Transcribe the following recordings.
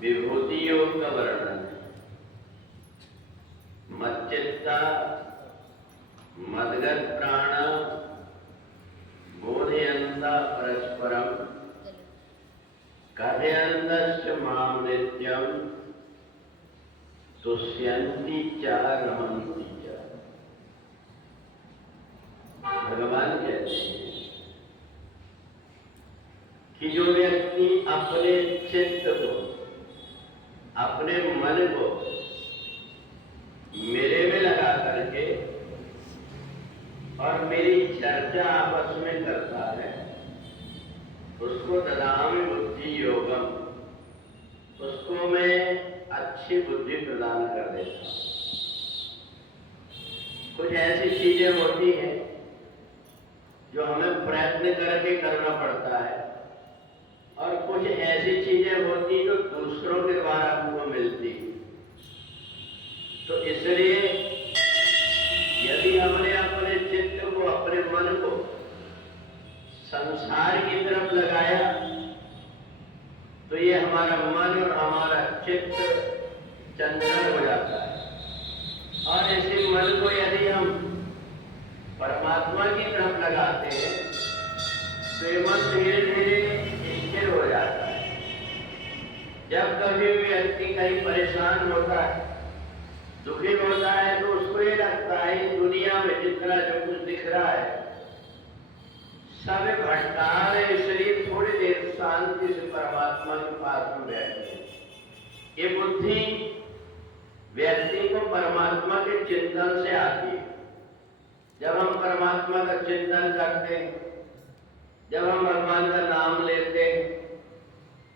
विभूति योग का वर्णन है। मच्चित्ता मदगत प्राण बोधयन्ता परस्परम कथयन्तश्च मां नित्यं तुष्यन्ति च रमन्ति च। भगवान कहते हैं कि जो व्यक्ति अपने चित्त को, अपने मन को मेरे में लगा करके और मेरी चर्चा आपस में करता है, उसको ददामि बुद्धि योगम, उसको मैं अच्छी बुद्धि प्रदान कर देता हूं। कुछ ऐसी चीजें होती हैं जो हमें प्रयत्न करके करना पड़ता है और कुछ ऐसी चीजें होती जो दूसरों के द्वारा हमको मिलती। तो इसलिए यदि हमने अपने चित्त को, अपने मन को संसार की तरफ लगाया तो ये हमारा मन और हमारा चित्त चंचल हो जाता है, और इसी मन को यदि हम परमात्मा की तरफ लगाते हैं तो ये मन धीरे धीरे स्थिर हो जाता है। जब कभी व्यक्ति कहीं परेशान होता है, दुखी होता है, तो उसको ये लगता है दुनिया में जितना जो कुछ दिख रहा है सब भटका है, इसलिए थोड़ी देर शांति से परमात्मा के पास में बैठे। ये बुद्धि व्यक्ति को परमात्मा के चिंतन से आती है। जब हम परमात्मा का चिंतन करते हैं, जब हम भगवान का नाम लेते हैं,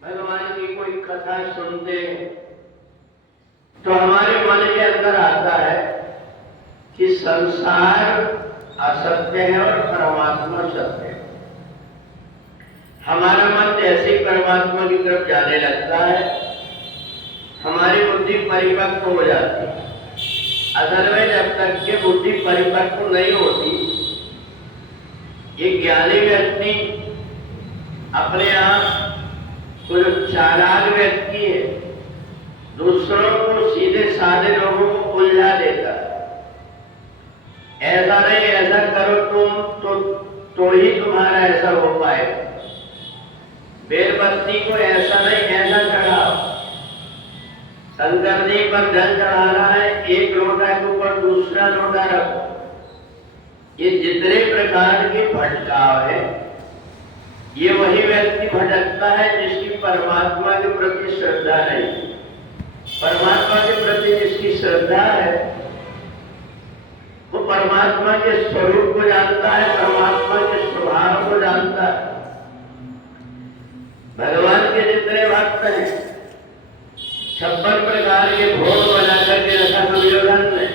भगवान की कोई कथा सुनते हैं, तो हमारे मन के अंदर आता है कि संसार असत्य है और परमात्मा सत्य है। हमारा मन जैसे ही परमात्मा की तरफ जाने लगता है, हमारी बुद्धि परिपक्व हो जाती है। असल में जब तक ये बुद्धि परिपक्व नहीं होती, ये ज्ञानी व्यक्ति अपने आप कोई चालाक व्यक्ति है, दूसरों को, सीधे साधे लोगों को उलझा देता है। ऐसा नहीं, ऐसा करो तुम तो ही तुम्हारा ऐसा हो पाएगा। बेलबत्ती को ऐसा नहीं, ऐसा चढ़ाओ। शंकर जी पर जल चढ़ाना है, एक लोटा के ऊपर दूसरा लोटा रखो। ये जितने प्रकार के भटकाव है, ये वही व्यक्ति भटकता है जिसकी परमात्मा के प्रति श्रद्धा नहीं। परमात्मा के प्रति जिसकी श्रद्धा है, वो परमात्मा के स्वरूप को जानता है, परमात्मा के स्वभाव को जानता है। भगवान के जितने भक्त हैं, 56 प्रकार के भोग बना करके रखा दुर्योधन ने।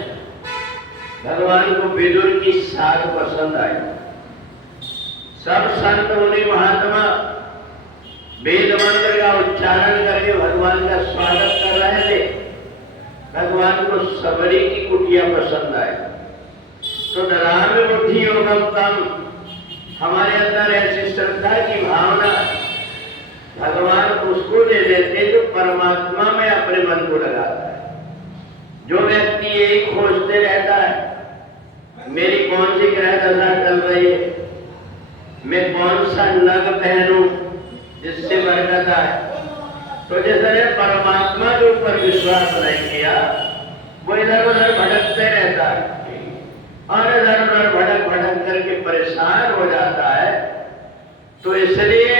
भगवान को विदुर की साध पसंद आई। सब संत मुनि महात्मा वेद मंत्र का उच्चारण करके भगवान का स्वागत कर रहे थे। भगवान को सबरी की कुटिया पसंद आई। तो ददामि बुद्धि योगम तम, हमारे अंदर ऐसी श्रद्धा की भावना भगवान उसको दे देते जो परमात्मा में अपने मन को लगाता है। जो व्यक्ति यही खोजते रहता है मेरी कौन सी ग्रह दशा चल रही है, मैं कौन सा नग पहनूं जिससे बरकत आए, तो जिसने परमात्मा के ऊपर विश्वास नहीं किया वो इधर उधर भटकते रहता है और इधर उधर भटक भटक करके परेशान हो जाता है। तो इसलिए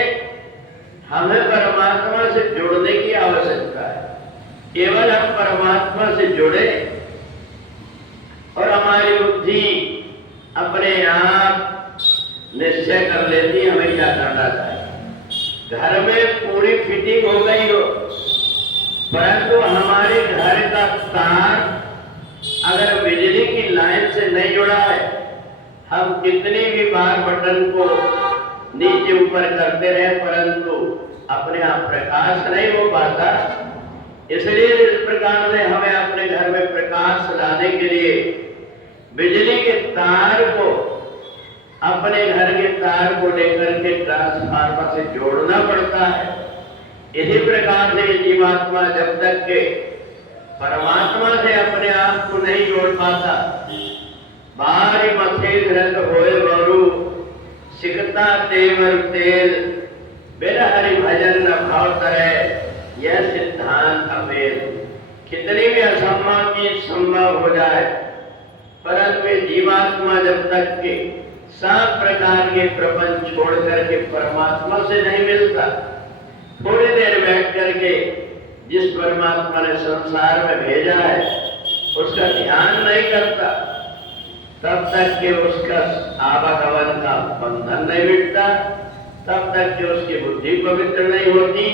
हमें परमात्मा से जुड़ने की आवश्यकता है। केवल हम परमात्मा से जुड़े और हमारी बुद्धि अपने आप निश्चय कर लेती है हमें क्या करना चाहिए। घर में पूरी फिटिंग हो गई हो, परंतु हमारे घर का तार अगर बिजली की लाइन से नहीं जुड़ा है, हम कितनी भी बार बटन को नीचे ऊपर करते रहे परंतु अपने आप प्रकाश नहीं हो पाता। इसलिए इस प्रकार से हमें अपने घर में प्रकाश लाने के लिए बिजली के तार को, अपने घर के तार को लेकर के ट्रांसफार्मर से जोड़ना पड़ता है। इसी प्रकार से जीवात्मा जब तक के परमात्मा से अपने आप को नहीं जोड़ पाता, बारी मथे धरत होए बरु सिकता तेवर तेल, बिन हरि भजन न भाव करे, यह सिद्धांत अवेद। कितनी भी असंभव चीज संभव हो जाए, परंतु जीवात्मा जब तक के 7 प्रकार के प्रपंच छोड़ करके परमात्मा से नहीं मिलता, थोड़ी देर बैठ करके जिस परमात्मा ने संसार में भेजा है उसका ध्यान नहीं करता, तब तक कि उसका आवागमन का बंधन नहीं मिटता, तब तक कि उसकी बुद्धि पवित्र नहीं होती।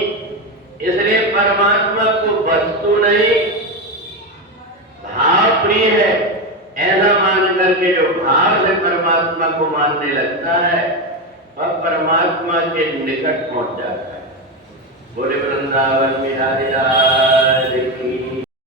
इसलिए परमात्मा को वस्तु नहीं, भाव प्रिय है, ऐसा मान करके जो भाव से परमात्मा को मानने लगता है वह परमात्मा के निकट पहुंच जाता है। बोले वृंदावन बिहारी लाल